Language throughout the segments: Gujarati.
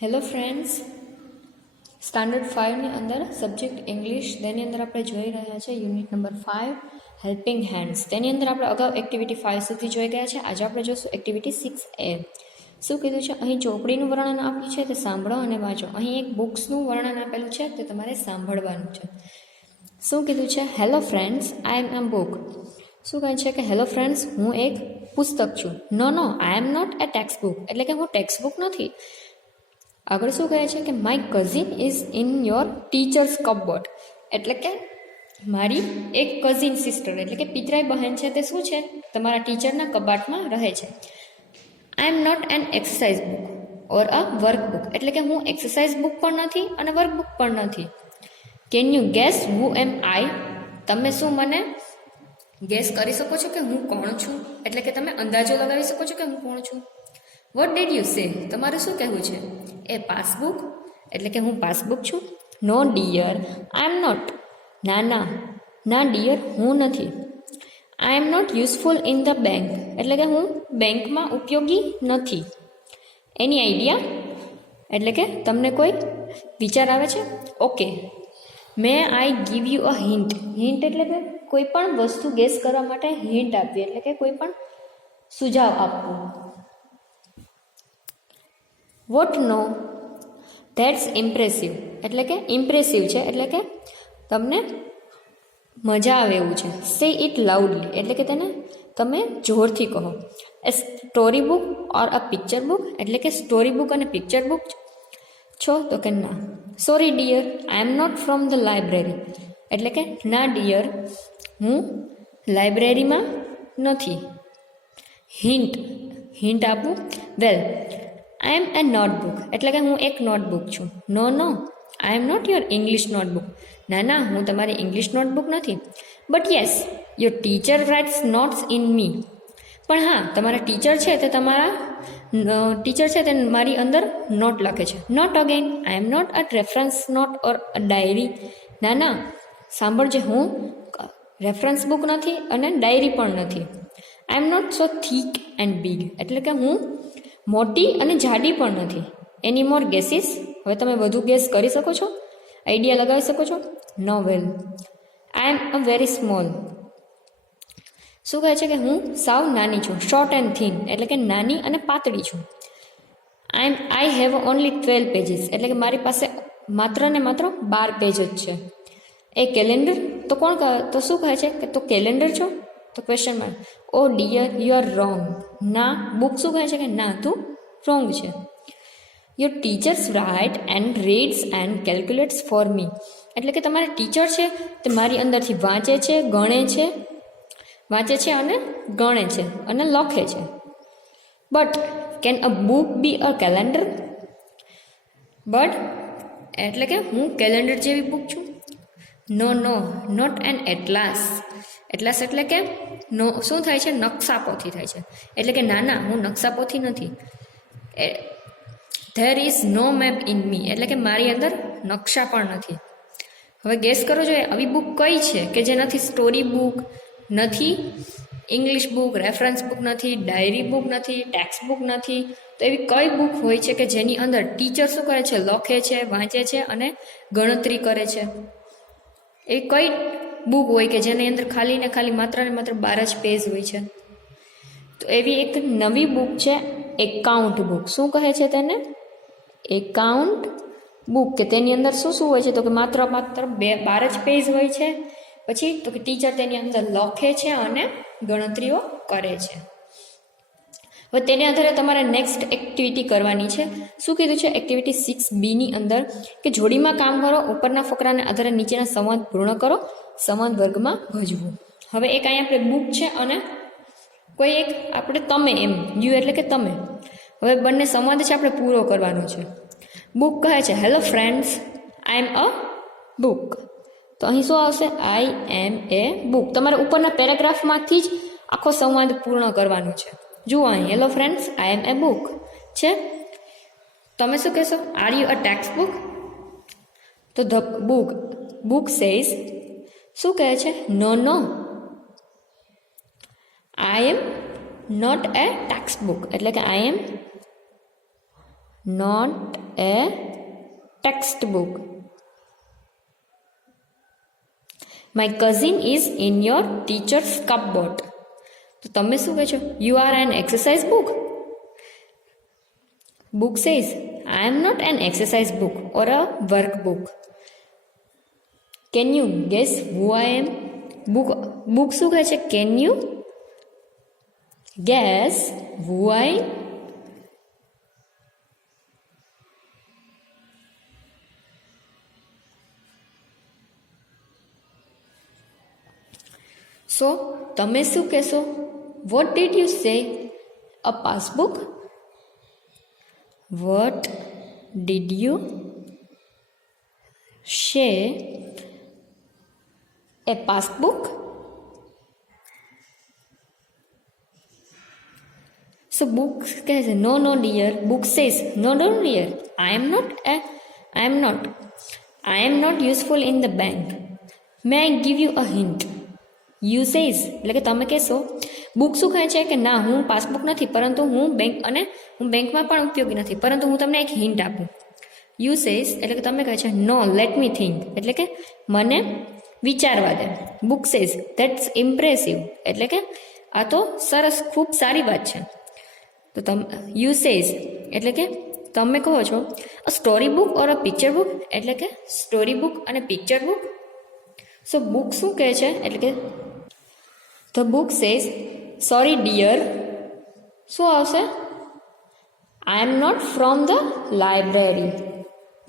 હેલો ફ્રેન્ડ્સ, સ્ટાન્ડર્ડ 5ની અંદર સબ્જેક્ટ ઇંગ્લિશ તેની અંદર આપણે જોઈ રહ્યા છે યુનિટ નંબર 5 હેલ્પિંગ હેન્ડ્સ. તેની અંદર આપણે અગાઉ એક્ટિવિટી 5 સુધી જોઈ ગયા છે. આજે આપણે જોઈશું એક્ટિવિટી 6A. શું કીધું છે? અહીં ચોપડીનું વર્ણન આપ્યું છે તે સાંભળો અને વાંચો. અહીં એક બુક્સનું વર્ણન આપેલું છે તે તમારે સાંભળવાનું છે. શું કીધું છે? Hello friends, I am a book. શું કહે છે કે હેલો ફ્રેન્ડ્સ, હું એક પુસ્તક છું. No I am not a text book, એટલે કે હું ટેક્સ્ટ બુક નથી. આગળ શું કહે છે કે my cousin is in your teachers cupboard, એટલે કે મારી એક કઝિન સિસ્ટર એટલે કે પિતરાઈ બહેન છે તે શું છે તમારા ટીચરના કબાટમાં રહે છે. I am not an exercise book or a workbook, એટલે કે હું એક્સરસાઇઝ બુક પણ નથી અને વર્કબુક પણ નથી. કેન યુ ગેસ હુ એમ આઈ, તમે શું મને ગેસ કરી શકો છો કે હું કોણ છું, એટલે કે તમે અંદાજો લગાવી શકો છો કે હું કોણ છું. વોટ ડીડ યુ સે, તમારું શું કહેવું છે? એ પાસબુક, એટલે કે હું પાસબુક છું. No dear, I am not, ના ડિયર હું નથી. I am not useful in the bank, એટલે કે હું બેંકમાં ઉપયોગી નથી. એની આઈડિયા, એટલે કે તમને કોઈ વિચાર આવે છે? Okay, May I give you a hint. Hint એટલે કે કોઈ પણ વસ્તુ ગેસ કરવા માટે હિન્ટ આપવી, એટલે કે કોઈ પણ સુઝાવ આપવો. વોટ નો, ધેટ્સ ઇમ્પ્રેસિવ, એટલે કે ઇમ્પ્રેસિવ છે, એટલે કે તમને મજા આવે એવું છે. સે ઇટ લાઉડલી, એટલે કે તેને તમે જોરથી કહો. A story book or a picture book, એટલે કે સ્ટોરી બુક અને પિક્ચર બુક છો? તો કે ના. Sorry dear, I am not from the library, એટલે કે ના ડિયર હું લાઇબ્રેરીમાં નથી. હિન્ટ આપું. વેલ, આઈ એમ એ નોટબુક, એટલે કે હું એક નોટબુક છું. No I am not your English notebook, ના હું તમારી ઇંગ્લિશ નોટબુક નથી. But yes, your teacher writes notes in me, પણ હા તમારા ટીચર છે તે મારી અંદર નોટ લખે છે. Note again, I am not a reference note or a diary, ના સાંભળજે, હું રેફરન્સ બુક નથી અને ડાયરી પણ નથી. I am not so thick and big, એટલે કે હું મોટી અને જાડી પણ નથી. એની મોર ગેસીસ, હવે તમે વધુ ગેસ કરી શકો છો, આઈડિયા લગાવી શકો છો. નો વેલ, આઈ એમ અ વેરી સ્મોલ. શું કહે છે કે હું સાવ નાની છું. શોર્ટ એન્ડ થીન, એટલે કે નાની અને પાતળી છું. આઈ હેવ ઓનલી 12 પેજીસ, એટલે કે મારી પાસે માત્ર ને માત્ર 12 પેજ જ છે. એ કેલેન્ડર, તો શું કહે છે કે તો કેલેન્ડર છો? તો question mark. Oh dear you are wrong, ના બુક શું કહે છે કે ના તું રોંગ છે. Your teachers write and reads and calculates for me, એટલે કે તમારા ટીચર છે તે મારી અંદરથી વાંચે છે અને ગણે છે અને લખે છે. But can a book be a calendar, but એટલે કે હું કેલેન્ડર જેવી બુક છું. No not an atlas, atlas એટલે કે નો શું થાય છે? નકશાપોથી થાય છે, એટલે કે ના હું નકશાપોથી નથી. There is no map in me, એટલે કે મારી અંદર નકશા પણ નથી. હવે ગેસ કરો જોઈએ આવી બુક કઈ છે કે જે નથી સ્ટોરી બુક નથી, ઇંગ્લિશ બુક, રેફરન્સ બુક નથી, ડાયરી બુક નથી, ટેક્સ્ટ બુક નથી. તો એવી કઈ બુક હોય છે કે જેની અંદર ટીચર શું કરે છે? લખે છે, વાંચે છે અને ગણતરી કરે છે. એ કઈ બુક હોય કે જેની અંદર ખાલી ને ખાલી માત્ર ને માત્ર 12 જ પેજ હોય છે? તો એવી એક નવી બુક છે એકાઉન્ટ બુક. શું કહે છે તેને? એકાઉન્ટ બુક, કે તેની અંદર શું હોય છે? તો કે માત્ર 12 જ પેજ હોય છે. પછી તો કે ટીચર તેની અંદર લખે છે અને ગણતરીઓ કરે છે. હવે તેને આધારે તમારે નેક્સ્ટ એક્ટિવિટી કરવાની છે. શું કીધું છે એક્ટિવિટી 6B ની અંદર કે જોડીમાં કામ કરો, ઉપરના ફકરાને આધારે નીચેના સંવાદ પૂર્ણ કરો, સંવાદ વર્ગમાં ભજવું. હવે એક અહીંયા આપણે બુક છે અને કોઈ એક આપણે તમે, એમ યુ એટલે કે તમે. હવે બંને સંવાદ છે આપણે પૂરો કરવાનો છે. બુક કહે છે hello friends, I am a book. તો અહીં શું આવશે? I am a book. તમારે ઉપરના પેરેગ્રાફમાંથી જ આખો સંવાદ પૂર્ણ કરવાનો છે. જુઓ અહીં hello friends, I am a book છે. તમે શું કહેશો? Are you a text book? તો ધ બુક સેઝ, શું કહે છે? No I am not a text book, એટલે કે I am not a textbook. My cousin is in your teacher's cupboard. તો તમે શું કહો છો? You are an exercise book. Book says, I am not an exercise book or a workbook. Can you guess who I am? Book શું કહે છે? Can you guess who I am? So, તમે શું કહેશો? What did you say? A passbook? What did you say? A passbook? So book says, no dear. Book says, no dear. I am not useful in the bank. May I give you a hint? You says, એટલે કે તમે કહેશો, બુક શું કહે છે કે ના, હું પાસબુક નથી, પરંતુ હું બેંકમાં પણ ઉપયોગી નથી, પરંતુ હું તમને એક હિન્ટ આપું. યુ સેઝ એટલે કે તમે કહે છે, નો લેટ મી થિંક, એટલે કે મને વિચારવા દે. બુક સેઝ ધેટ્સ ઇમ્પ્રેસિવ, એટલે કે આ તો સરસ, ખૂબ સારી વાત છે. તો યુ સેઝ એટલે કે તમે કહો છો, a story book or a picture book, એટલે કે સ્ટોરી બુક અને પિક્ચર બુક. સો બુક શું કહે છે? એટલે કે the book says, sorry dear, શું આવશે? I am not from the library.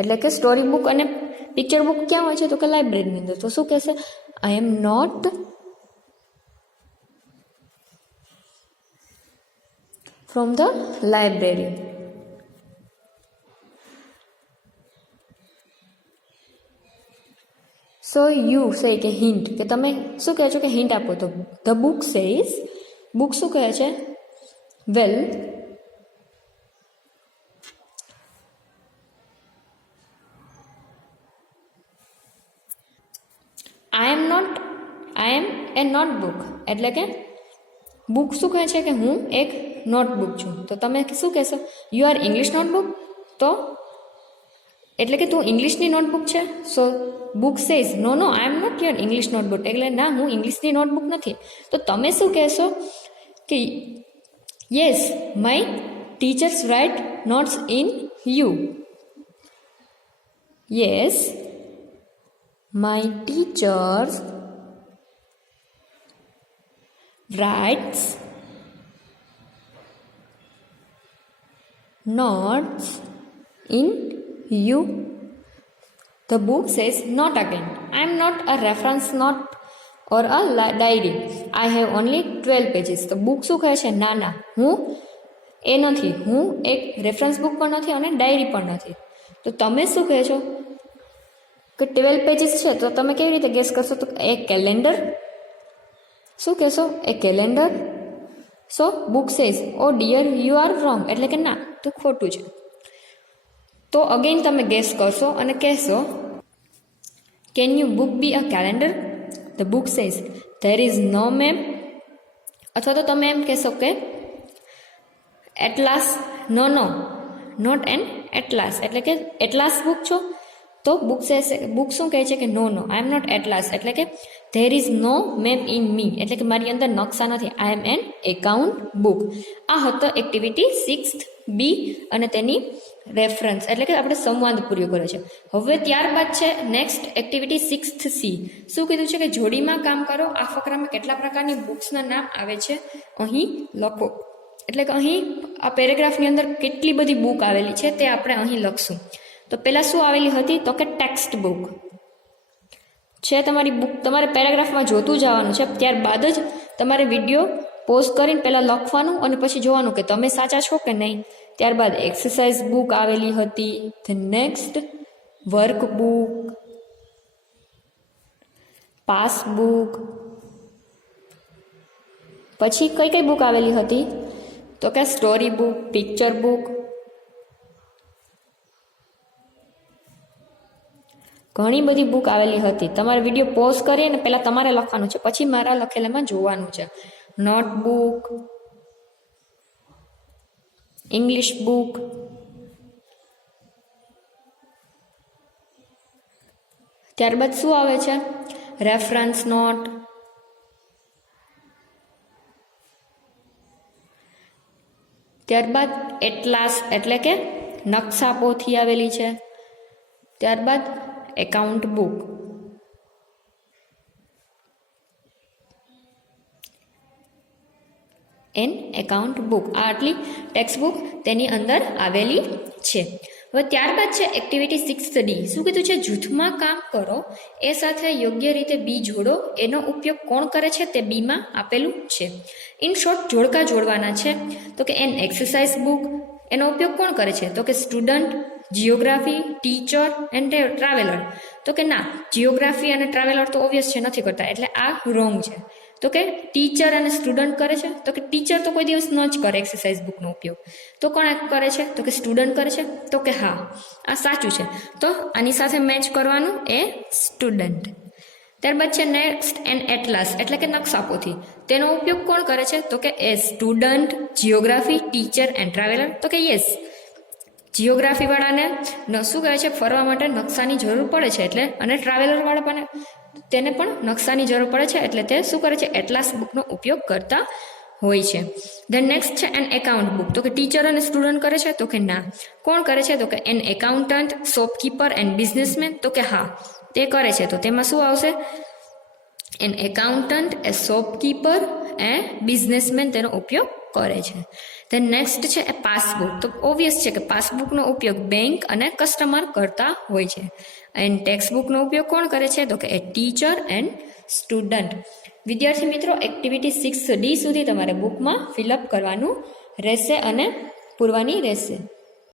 એટલે કે સ્ટોરી બુક અને પિક્ચર બુક ક્યાં હોય છે? તો કે લાઇબ્રેરીની અંદર. તો શું કહેશે? I am not from the library. So you say કે હિન્ટ, કે તમે શું કહે છો કે હિન્ટ આપો. તો ધ બુક સેઝ, બુક શું કહે છે? વેલ, આઈ એમ એ નોટબુક, એટલે કે બુક શું કહે છે કે હું એક નોટબુક છું. તો તમે શું કહેશો? You are English notebook. તો એટલે કે તું ઇંગ્લિશની નોટબુક છે. So book says, no I am not your English notebook, એટલે ના, હું ઇંગ્લિશની નોટબુક નથી. તો તમે શું કહેશો કે yes my teachers write notes in you. Yes my teachers writes notes in you. The book says, not again. I am not a reference note or a diary. I have only 12 pages. તો બુક શું કહે છે? ના, હું એ નથી, હું એક રેફરન્સ બુક પણ નથી અને ડાયરી પણ નથી. તો તમે શું કહે છો કે 12 પેજીસ છે? તો તમે કેવી રીતે ગેસ કરશો? તો એ કેલેન્ડર. શું કહેશો? A calendar. So book says, oh dear you are wrong, એટલે કે ના, તો ખોટું છે. તો અગેન તમે ગેસ કરશો અને કહેશો, can you book be a calendar? The book says, there is no ma'am. અથવા તો તમે એમ કહેશો કે atlas. No not an atlas, એટલે કે એટલાસ બુક છો. તો બુક શું કહે છે કે નો આઈ એમ નોટ એટલાસ, એટલે કે there is no map in me, એટલે કે મારી અંદર નકશા નથી. I am an account book. આ હતો એક્ટિવિટી 6th બી અને તેની રેફરન્સ, એટલે કે આપણે સંવાદ પૂર્યો કર્યો છે. હવે ત્યારબાદ છે નેક્સ્ટ એક્ટિવિટી 6th સી. શું કીધું છે કે જોડીમાં કામ કરો. આ ફકરામાં કેટલા પ્રકારની બુક્સના નામ આવે છે અહીં લખો. એટલે કે અહીં આ પેરેગ્રાફની અંદર કેટલી બધી બુક આવેલી છે તે આપણે અહીં લખશું. તો પહેલાં શું આવેલી હતી? તો કે ટેક્સ્ટ બુક છે. તમારી બુક તમારે પેરેગ્રાફમાં જોતું જવાનું છે. ત્યારબાદ જ તમારે વિડીયો પોઝ કરીને પહેલાં લખવાનું અને પછી જોવાનું કે તમે સાચા છો કે નહીં. ત્યારબાદ એક્સરસાઇઝ બુક આવેલી હતી. The next work book, passbook. પછી કઈ બુક આવેલી હતી? તો કે સ્ટોરી બુક, પિક્ચર બુક. ઘણી બધી બુક આવેલી હતી. તમારે વિડીયો પોઝ કરી અને પહેલાં તમારે લખવાનું છે, પછી મારા લખેલામાં જોવાનું છે. નોટબુક, ઇંગ્લિશ બુક, ત્યારબાદ શું આવે છે? રેફરન્સ નોટ, ત્યારબાદ એટલાસ એટલે કે નકશા પોથી આવેલી છે, ત્યારબાદ account book, N account book, આ આટલી ટેક્સ્ટ બુક તેની અંદર આવેલી છે. હવે ત્યારબાદ છે એક્ટિવિટી 6D. શું કીધું છે? જૂથમાં કામ કરો, એ સાથે યોગ્ય રીતે બી જોડો. એનો ઉપયોગ કોણ કરે છે તે બીમાં આપેલું છે. ઇન શોર્ટ જોડકા જોડવાના છે. તો કે એન એક્સરસાઇઝ બુક, એનો ઉપયોગ કોણ કરે છે? તો કે student, geography, teacher and traveller. તો કે ના, જિયોગ્રાફી અને ટ્રાવેલર તો ઓબ્વિયસ છે, નથી કરતા, એટલે આ રોંગ છે. તો કે ટીચર અને સ્ટુડન્ટ કરે છે. તો કે ટીચર તો કોઈ દિવસ ન જ કરે એક્સરસાઇઝ બુકનો ઉપયોગ. તો કોણ કરે છે? તો કે સ્ટુડન્ટ કરે છે. તો કે હા, આ સાચું છે. તો આની સાથે મેચ કરવાનું એ સ્ટુડન્ટ. ત્યારબાદ છે નેક્સ્ટ એન એટલાસ એટલે કે નકશાપોથી. તેનો ઉપયોગ કોણ કરે છે? તો કે a student, geography, teacher and traveller. તો કે યસ, જિયોગ્રાફી વાળાને શું કહે છે? ફરવા માટે નકશાની જરૂર પડે છે, એટલે અને ટ્રાવેલર વાળા પણ તેને પણ નકશાની જરૂર પડે છે, એટલે તે શું કરે છે? એટલાસ બુકનો ઉપયોગ કરતા હોય છે. ધેન નેક્સ્ટ છે એન એકાઉન્ટ બુક. તો કે ટીચર અને સ્ટુડન્ટ કરે છે? તો કે ના. કોણ કરે છે? તો કે an accountant, shopkeeper and businessman. તો કે હા, તે કરે છે. તો તેમાં શું આવશે? એન એકાઉન્ટન્ટ, એ શોપકીપર એ બિઝનેસમેન તેનો ઉપયોગ કરે છે. ધેન નેક્સ્ટ છે એ પાસબુક. તો ઓબ્વિયસ છે કે પાસબુકનો ઉપયોગ બેંક અને કસ્ટમર કરતા હોય છે. એન્ડ ટેક્સ્ટ બુકનો ઉપયોગ કોણ કરે છે? તો કે એ ટીચર એન્ડ સ્ટુડન્ટ. વિદ્યાર્થી મિત્રો, એક્ટિવિટી 6D સુધી તમારે બુકમાં ફિલઅપ કરવાનું રહેશે અને પૂરવાની રહેશે.